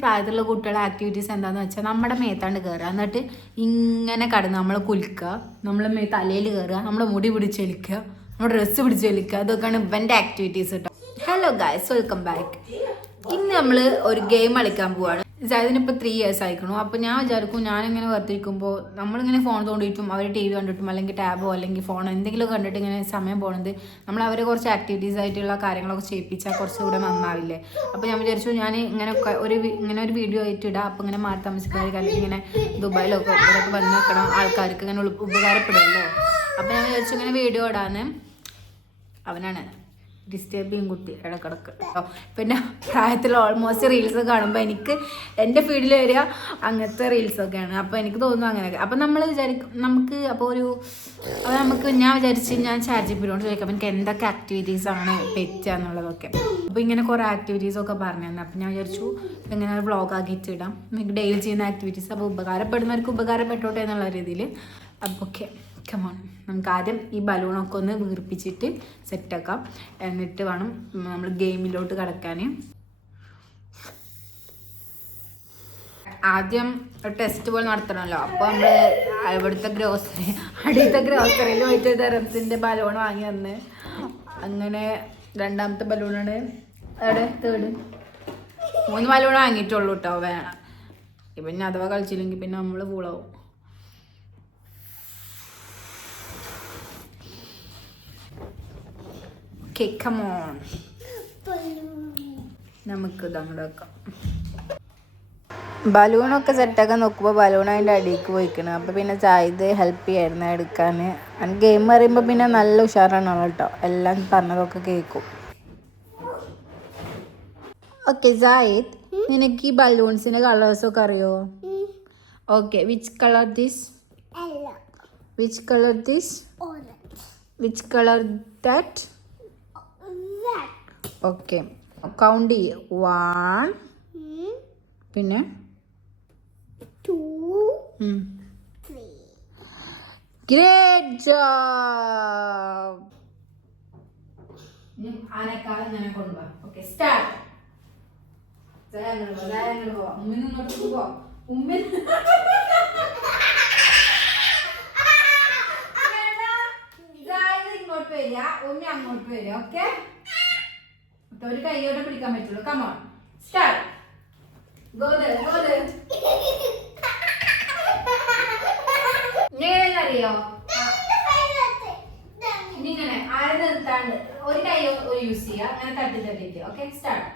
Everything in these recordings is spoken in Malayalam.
പ്രായത്തിലുള്ള കുട്ടികളുടെ ആക്ടിവിറ്റീസ് എന്താണെന്ന് വെച്ചാൽ നമ്മുടെ മേത്താണ്ട് കയറുക, എന്നിട്ട് ഇങ്ങനെ കടന്ന് നമ്മളെ കുലുക്കുക, നമ്മളെ തലയിൽ കയറുക, നമ്മുടെ മുടി പിടിച്ചെലിക്കുക, നമ്മുടെ ഡ്രസ്സ് പിടിച്ചെലിക്കുക, അതൊക്കെയാണ് ഇവൻ്റെ ആക്ടിവിറ്റീസ് കേട്ടോ. Hello guys, welcome back. ഇന്ന് നമ്മൾ ഒരു ഗെയിം കളിക്കാൻ പോവാണ്. ഇതിനിപ്പോൾ 3 years ആയിക്കണു. അപ്പോൾ ഞാൻ വിചാരിക്കും, ഞാനിങ്ങനെ വെറുതിരിക്കുമ്പോൾ നമ്മളിങ്ങനെ ഫോൺ തോണ്ടിയിട്ടും അവർ TV കണ്ടിട്ടും അല്ലെങ്കിൽ ടാബോ അല്ലെങ്കിൽ ഫോണോ എന്തെങ്കിലും കണ്ടിട്ട് ഇങ്ങനെ സമയം പോകുന്നത്, നമ്മൾ അവരെ കുറച്ച് ആക്ടിവിറ്റീസ് ആയിട്ടുള്ള കാര്യങ്ങളൊക്കെ ചെയ്യിപ്പിച്ചാൽ കുറച്ചുകൂടെ നന്നാവില്ലേ. അപ്പോൾ ഞാൻ വിചാരിച്ചു ഞാൻ ഇങ്ങനെ ഒരു വീഡിയോ ആയിട്ട് ഇടാം. അപ്പോൾ ഇങ്ങനെ മാറി താമസിക്കാർക്ക് അല്ലെങ്കിൽ ഇങ്ങനെ ദുബായിലൊക്കെ ഇവിടെയൊക്കെ വന്ന് നിൽക്കണം ആൾക്കാർക്ക് ഇങ്ങനെ ഉപകാരപ്പെടുമല്ലോ. അപ്പോൾ ഞാൻ വിചാരിച്ചു ഇങ്ങനെ വീഡിയോ ഇടാന്ന്. അവനാണ് ഡിസ്റ്റർബിങ് കുട്ടി ഇടക്കിടക്ക് കേട്ടോ. പിന്നെ പ്രായത്തിൽ ഓൾമോസ്റ്റ് റീൽസ് കാണുമ്പോൾ എനിക്ക് എൻ്റെ ഫീൽഡിൽ വരിക അങ്ങനത്തെ റീൽസൊക്കെയാണ്. അപ്പോൾ എനിക്ക് തോന്നുന്നു അങ്ങനെയൊക്കെ. അപ്പോൾ നമ്മൾ വിചാരിക്കും നമുക്ക് അപ്പോൾ ഞാൻ വിചാരിച്ച് ഞാൻ ചാറ്റ്ജിപിറ്റിയോട് ചോദിക്കാം എനിക്ക് എന്തൊക്കെ ആക്ടിവിറ്റീസാണ് പറ്റുക എന്നുള്ളതൊക്കെ. അപ്പോൾ ഇങ്ങനെ കുറേ ആക്ടിവിറ്റീസൊക്കെ പറഞ്ഞു തന്നെ. അപ്പോൾ ഞാൻ വിചാരിച്ചു ഇങ്ങനെ ഒരു വ്ളോഗ് ആക്കിയിട്ട് ഇടാം, നിങ്ങൾക്ക് ഡെയിലി ചെയ്യുന്ന ആക്ടിവിറ്റീസ്. അപ്പോൾ ഉപകാരപ്പെടുന്നവർക്ക് ഉപകാരപ്പെട്ടോട്ടെ എന്നുള്ള രീതിയിൽ. അപ്പോൾ ഓക്കെ, കമോൺ, നമുക്ക് ആദ്യം ഈ ബലൂണൊക്കെ ഒന്ന് വീർപ്പിച്ചിട്ട് സെറ്റാക്കാം. എന്നിട്ട് വേണം നമ്മൾ ഗെയിമിലോട്ട് കിടക്കാൻ. ആദ്യം ഒരു ടെസ്റ്റ് പോലെ നടത്തണമല്ലോ. അപ്പോൾ നമ്മൾ അടിയത്തെ ഗ്രോസറിയിൽ പോയിട്ട് തെറത്തിൻ്റെ ബലൂൺ വാങ്ങി വന്ന് അങ്ങനെ രണ്ടാമത്തെ ബലൂണാണ് അവിടെ തേർഡ് 3 ബലൂൺ വാങ്ങിയിട്ടുള്ളൂ കേട്ടോ. വേണം പിന്നെ അഥവാ കളിച്ചില്ലെങ്കിൽ പിന്നെ നമ്മൾ പൂളാവും. Come on. നമുക്ക് ഇതങ്ങോട്ട് വെക്കാം. ബലൂണൊക്കെ സെറ്റാക്കാൻ നോക്കുമ്പോൾ ബലൂൺ അതിൻ്റെ അടിയിലേക്ക് പോയിക്കണം. അപ്പോൾ പിന്നെ ഇത് ഹെൽപ്പ് ചെയ്യായിരുന്നു എടുക്കാൻ. ഗെയിം പറയുമ്പോൾ പിന്നെ നല്ല ഉഷാറാണ് കേട്ടോ, എല്ലാം പറഞ്ഞതൊക്കെ കേൾക്കും. ഓക്കെ സായിദ്, നിനക്ക് ഈ ബലൂൺസിൻ്റെ കളേഴ്സൊക്കെ അറിയോ? Okay, which colour this? Which colour this? Which colour that? Okay, count ചെയ്യ. 1 പിന്നെ 2 3. Great job. ആനക്കാലം ഞാൻ കൊണ്ടുപോവാ. Okay, start. ഉമ്മിന് ഇങ്ങോട്ട് പോ. ഉമ്മിന് ഇങ്ങോട്ട് വരിക, ഉമ്മി അങ്ങോട്ട് വരിക. ഓക്കെ, ഒരു കൈയോടെ പിടിക്കാൻ പറ്റുള്ളൂ. Come on, start. Go there. അറിയോ ഇങ്ങനെ ആരെ നിർത്താണ്ട് ഒരു കൈ യൂസ് ചെയ്യുക, അങ്ങനെ തട്ടിട്ട്. Okay, start.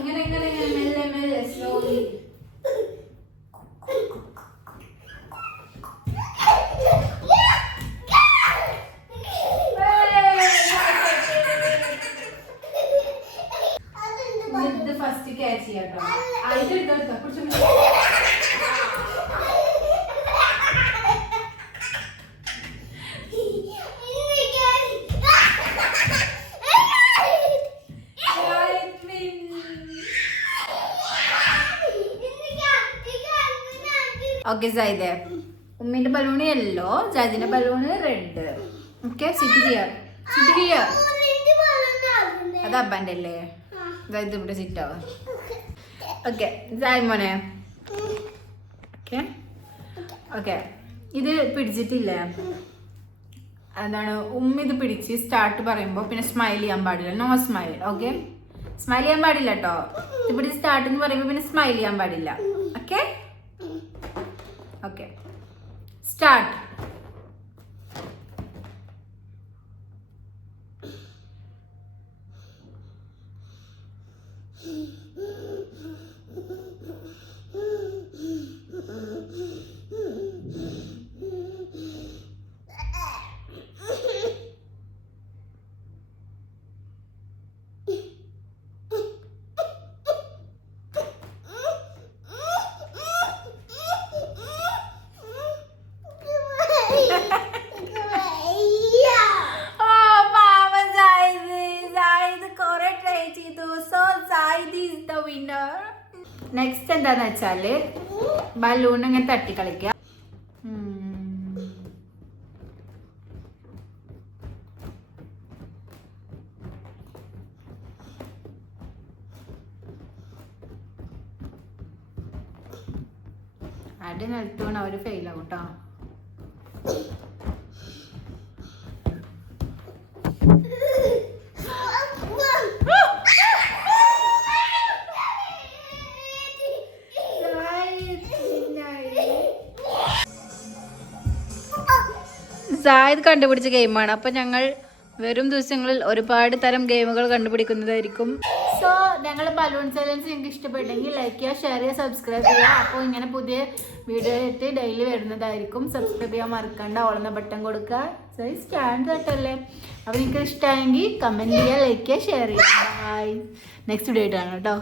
ഇങ്ങനെ മെല്ലെ സ്ലോലി. ഫസ്റ്റ് ക്യാച്ച് ചെയ്യാട്ടോ. അതിലെടുത്തെടുത്ത പിടിച്ചു. ഓക്കെ സൈദേ, ഉമ്മിന്റെ ബലൂണ് യെല്ലോ, ജാദിന്റെ ബലൂണ് റെഡ്. ഓക്കെ, സിറ്റ് ചെയ്യാം. അത് അബ്ബാൻ്റെ അല്ലേ? അതായത് ഇവിടെ സിറ്റ് ആവാം. ഓക്കെ ജായ് മോനെ. ഓക്കെ, ഇത് പിടിച്ചിട്ടില്ലേ? എന്താണ് ഇത് പിടിച്ച് സ്റ്റാർട്ട് പറയുമ്പോൾ പിന്നെ സ്മൈൽ ചെയ്യാൻ പാടില്ല. No smile. ഓക്കെ, സ്മൈൽ ചെയ്യാൻ പാടില്ല കേട്ടോ. ഇത് പിടിച്ച് സ്റ്റാർട്ട് എന്ന് പറയുമ്പോൾ പിന്നെ സ്മൈൽ ചെയ്യാൻ പാടില്ല. Okay okay, start. നെക്സ്റ്റ് എന്താന്ന് വെച്ചാല് ബലൂൺ ഇങ്ങനെ തട്ടി കളിക്കുക. അടി നിലത്ത് വീണ് അവര് ഫെയിലാവും കേട്ടോ. സായിദ് കണ്ടുപിടിച്ച ഗെയിമാണ്. അപ്പം ഞങ്ങൾ വരും ദിവസങ്ങളിൽ ഒരുപാട് തരം ഗെയിമുകൾ കണ്ടുപിടിക്കുന്നതായിരിക്കും. സോ ഞങ്ങൾ ബലൂൺ ചലഞ്ച് നിങ്ങൾക്ക് ഇഷ്ടപ്പെട്ടെങ്കിൽ ലൈക്ക് ചെയ്യുക, ഷെയർ ചെയ്യുക, സബ്സ്ക്രൈബ് ചെയ്യുക. അപ്പോൾ ഇങ്ങനെ പുതിയ വീഡിയോ ആയിട്ട് ഡെയിലി വരുന്നതായിരിക്കും. സബ്സ്ക്രൈബ് ചെയ്യാൻ മറക്കണ്ട, ഓളുന്ന ബട്ടൺ കൊടുക്കുക. സോ സ്റ്റാൻഡ് കേട്ടല്ലേ. അപ്പോൾ നിങ്ങൾക്ക് ഇഷ്ടമായെങ്കിൽ കമൻറ്റ് ചെയ്യുക, ലൈക്ക് ചെയ്യുക, ഷെയർ ചെയ്യുക. ബൈ. നെക്സ്റ്റ് വീഡിയോ ആയിട്ടാണ് കേട്ടോ.